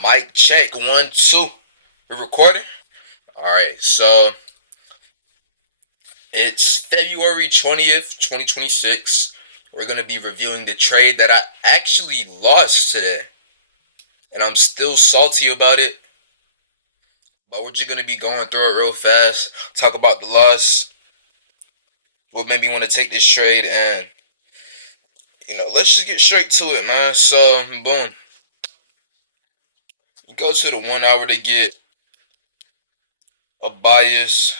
Mic check 1 2. We're recording. All right, so it's February 20th, 2026. We're gonna be reviewing the trade that I actually lost today, and I'm still salty about it. But we're just gonna be going through it real fast. Talk about the loss. What made me want to take this trade, and let's just get straight to it, man. So, boom. You go to the 1 hour to get a bias.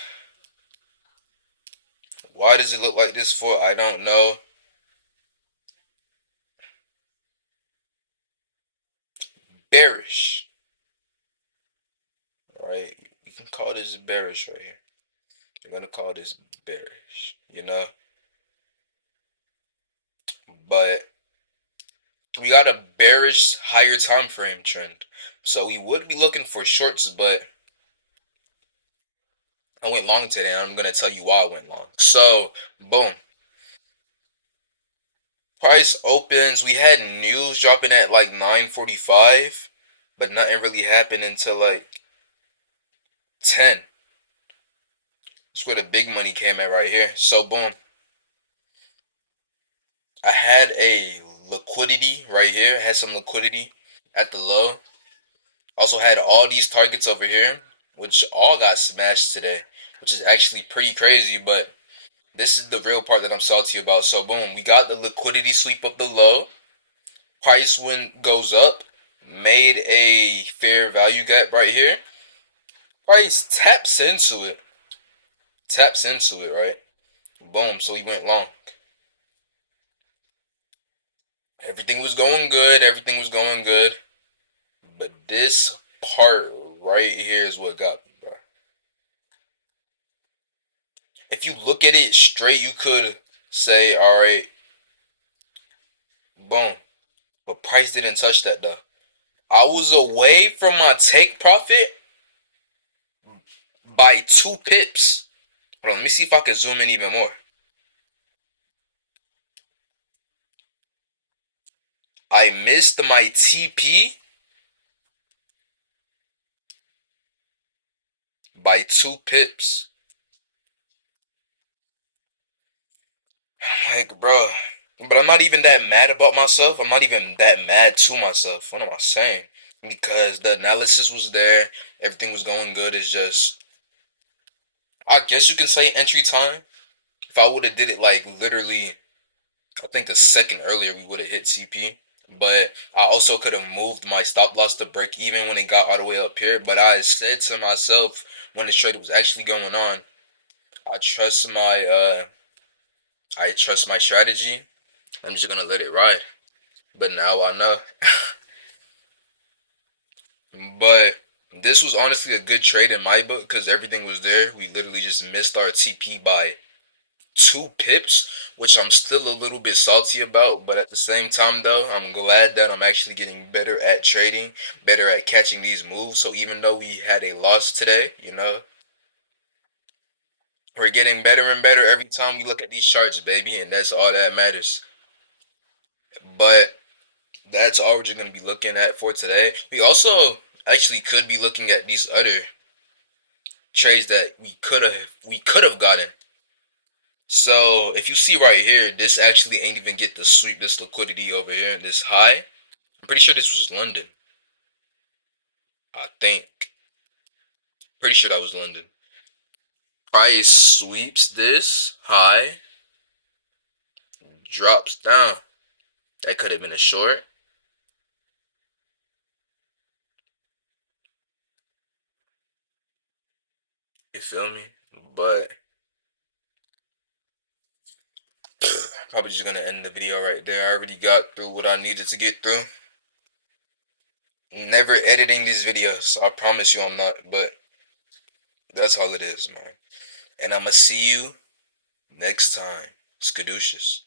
Why does it look like this for? I don't know. Bearish, right? You can call this bearish right here. You're gonna call this bearish. But we got a bearish higher time frame trend, so we would be looking for shorts. But I went long today, and I'm gonna tell you why I went long. So, boom. Price opens. We had news dropping at like 9:45, but nothing really happened until like 10. That's where the big money came at right here. So, boom. I had a liquidity right here. I had some liquidity at the low. Also had all these targets over here, which all got smashed today, which is actually pretty crazy. But this is the real part that I'm salty about. So boom, we got the liquidity sweep of the low. Price when goes up, made a fair value gap right here. Price taps into it, right? Boom, so he went long. Everything was going good. Everything was going good. But this part right here is what got me, bro. If you look at it straight, you could say, all right, boom. But price didn't touch that though. I was away from my take profit by 2 pips. Hold on, let me see if I can zoom in even more. I missed my TP by 2 pips. I'm like, bro. But I'm not even that mad about myself. I'm not even that mad to myself. What am I saying? Because the analysis was there. Everything was going good. It's just, I guess you can say entry time. If I would have did it like literally, I think a second earlier, we would have hit CP. But I also could have moved my stop loss to break even when it got all the way up here. But I said to myself when the trade was actually going on, I trust my I trust my strategy. I'm just gonna let it ride. But now I know. But this was honestly a good trade in my book because everything was there. We literally just missed our TP by 2 pips, which I'm still a little bit salty about. But at the same time, though, I'm glad that I'm actually getting better at trading, better at catching these moves. So even though we had a loss today, we're getting better and better every time we look at these charts, baby, and that's all that matters. But that's all we're just gonna be looking at for today. We also actually could be looking at these other trades that we could have gotten. So if you see right here, this actually ain't even get to sweep this liquidity over here, this high. I'm pretty sure this was London. I think. Pretty sure that was London. Price sweeps this high, drops down. That could have been a short. You feel me? But probably just gonna end the video right there. I already got through what I needed to get through. Never editing these videos. I promise you I'm not, but that's all it is, man. And I'ma see you next time. Skadoocious.